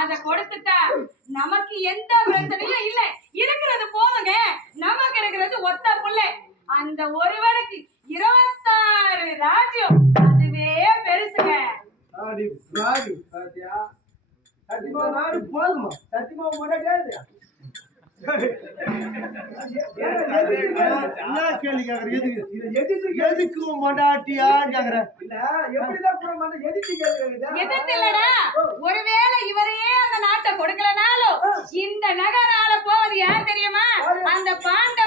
அத கொடுத்துட்டா நமக்கு எந்த பிரச்சனையும் இல்ல. இருக்கிறது போதுங்க. நமக்கு இருக்கிறது ஒத்த புள்ளை. அந்த ஒருவனுக்கு 26 ராஜ்யம், அதுவே பெருசுங்க. சத்தியமா நாடு போதுமா? சத்தியமா முன்னாடி எதுக்கு மண்டாட்டியான்னு கேக்குறேன். ஒருவேளை இவரையே அந்த நாட்டை கொடுக்கலனாலும் இந்த நகரால போவது யார் தெரியுமா? அந்த பாண்ட